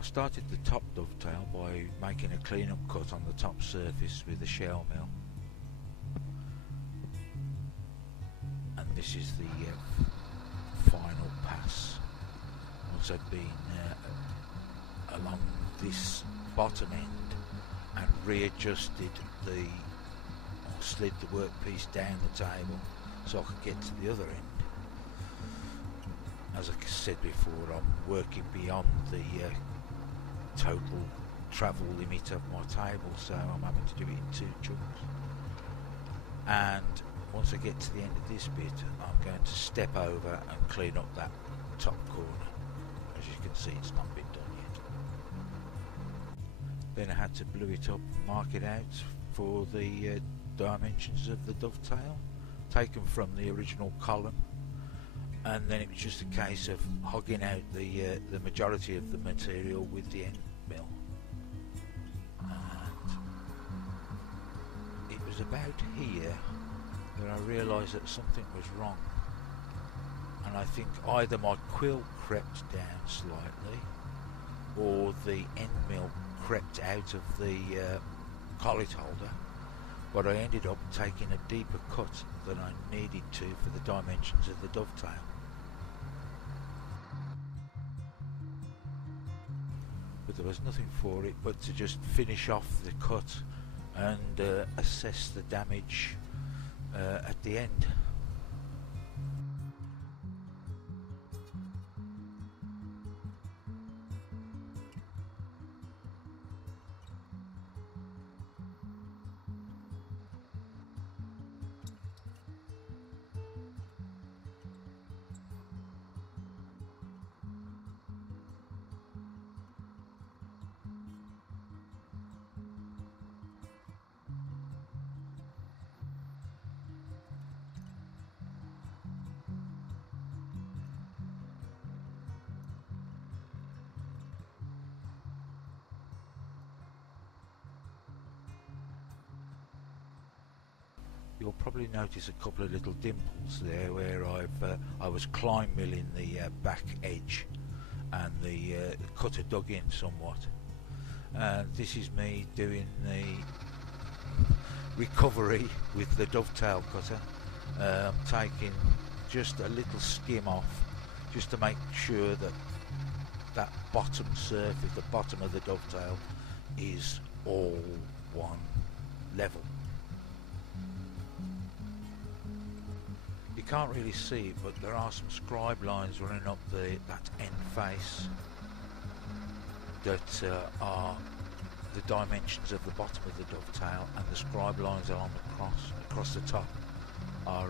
I started the top dovetail by making a clean-up cut on the top surface with a shell mill, and this is the final pass. Once I've been along this bottom end and readjusted or slid the workpiece down the table so I could get to the other end. As I said before, I'm working beyond the total travel limit of my table, so I'm having to do it in 2 chunks. And once I get to the end of this bit, I'm going to step over and clean up that top corner. As you can see, it's not been done yet. Then I had to blue it up, mark it out for the dimensions of the dovetail, taken from the original column. And then it was just a case of hogging out the majority of the material with the end mill. And it was about here that I realised that something was wrong. And I think either my quill crept down slightly, or the end mill crept out of the collet holder. But I ended up taking a deeper cut than I needed to for the dimensions of the dovetail. But there was nothing for it but to just finish off the cut and assess the damage at the end. You'll probably notice a couple of little dimples there where I was climb milling the back edge, and the cutter dug in somewhat. This is me doing the recovery with the dovetail cutter, taking just a little skim off just to make sure that that bottom surface, the bottom of the dovetail, is all one level. You can't really see it, but there are some scribe lines running up that end face that are the dimensions of the bottom of the dovetail, and the scribe lines along across the top are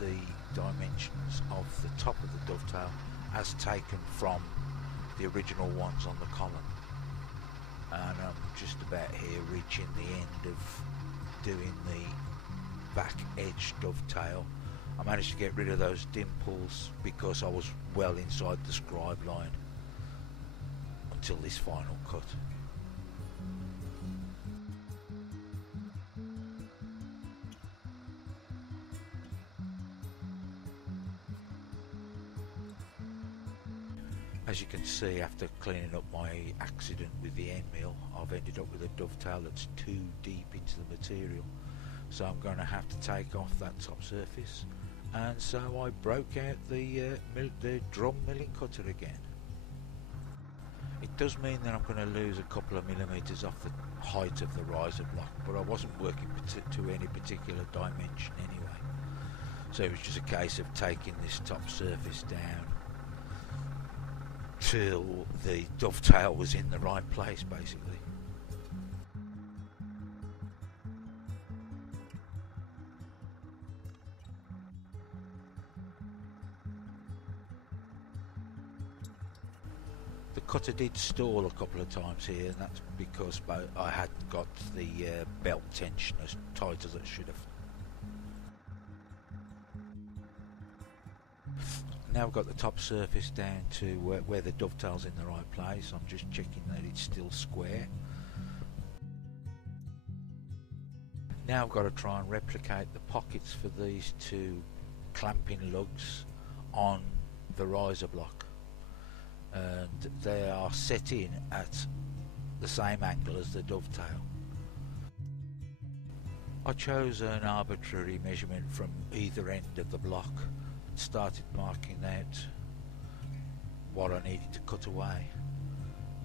the dimensions of the top of the dovetail as taken from the original ones on the column. And I'm just about here reaching the end of doing the back edge dovetail. I managed to get rid of those dimples because I was well inside the scribe line until this final cut. As you can see, after cleaning up my accident with the end mill, I've ended up with a dovetail that's too deep into the material. So I'm going to have to take off that top surface, and so I broke out the drum milling cutter again. It does mean that I'm going to lose a couple of millimetres off the height of the riser block, but I wasn't working to any particular dimension anyway. So it was just a case of taking this top surface down till the dovetail was in the right place, basically. The cutter did stall a couple of times here, and that's because I hadn't got the belt tension as tight as it should have. Now I've got the top surface down to where the dovetail's in the right place. I'm just checking that it's still square. Now I've got to try and replicate the pockets for these two clamping lugs on the riser block. and they are set in at the same angle as the dovetail. I chose an arbitrary measurement from either end of the block and started marking out what I needed to cut away,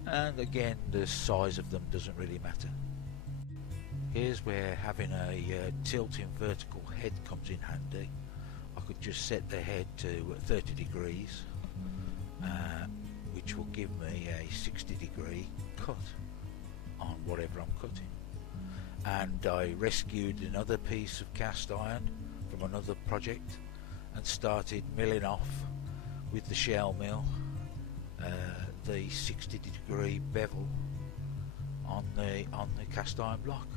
and again the size of them doesn't really matter. Here's where having a tilting vertical head comes in handy. I could just set the head to 30 degrees, which will give me a 60-degree cut on whatever I'm cutting. And I rescued another piece of cast iron from another project and started milling off with the shell mill the 60-degree bevel on the cast iron block.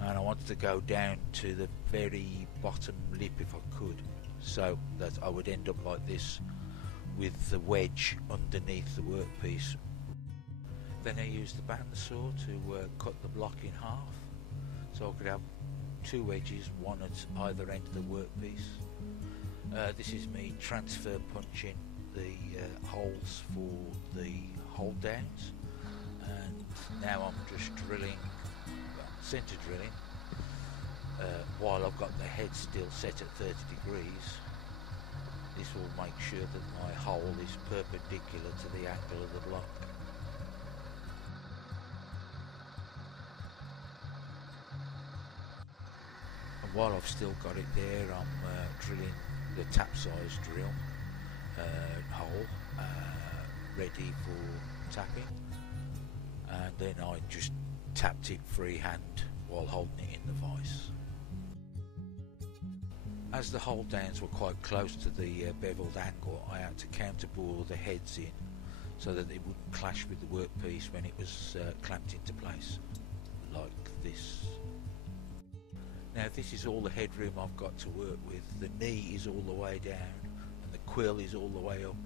And I wanted to go down to the very bottom lip if I could, so that I would end up like this with the wedge underneath the workpiece. Then I used the bandsaw to cut the block in half, so I could have two wedges, one at either end of the workpiece. This is me transfer punching the holes for the hold downs, and now I'm just drilling, centre drilling, while I've got the head still set at 30 degrees. This will make sure that my hole is perpendicular to the angle of the block. And while I've still got it there, I'm drilling the tap size drill hole, ready for tapping, and then I just tapped it freehand while holding it in the vise. As the hold downs were quite close to the beveled angle, I had to counterbore the heads in so that they wouldn't clash with the workpiece when it was clamped into place, like this. Now this is all the headroom I've got to work with. The knee is all the way down and the quill is all the way up,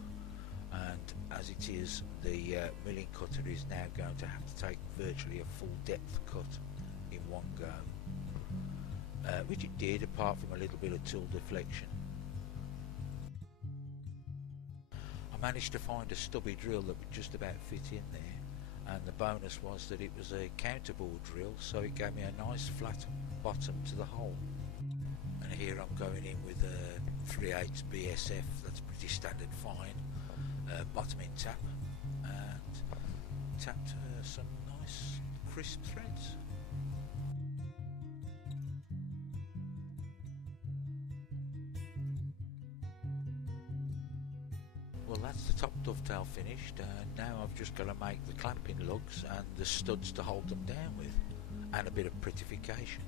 and as it is, the milling cutter is now going to have to take virtually a full depth cut in one go, which it did, apart from a little bit of tool deflection. I managed to find a stubby drill that would just about fit in there, and the bonus was that it was a counterbore drill, so it gave me a nice flat bottom to the hole. And here I'm going in with a 3/8 BSF, that's pretty standard fine, bottoming tap, and tapped some nice crisp threads. Well, that's the top dovetail finished, and now I've just got to make the clamping lugs and the studs to hold them down with, and a bit of prettification.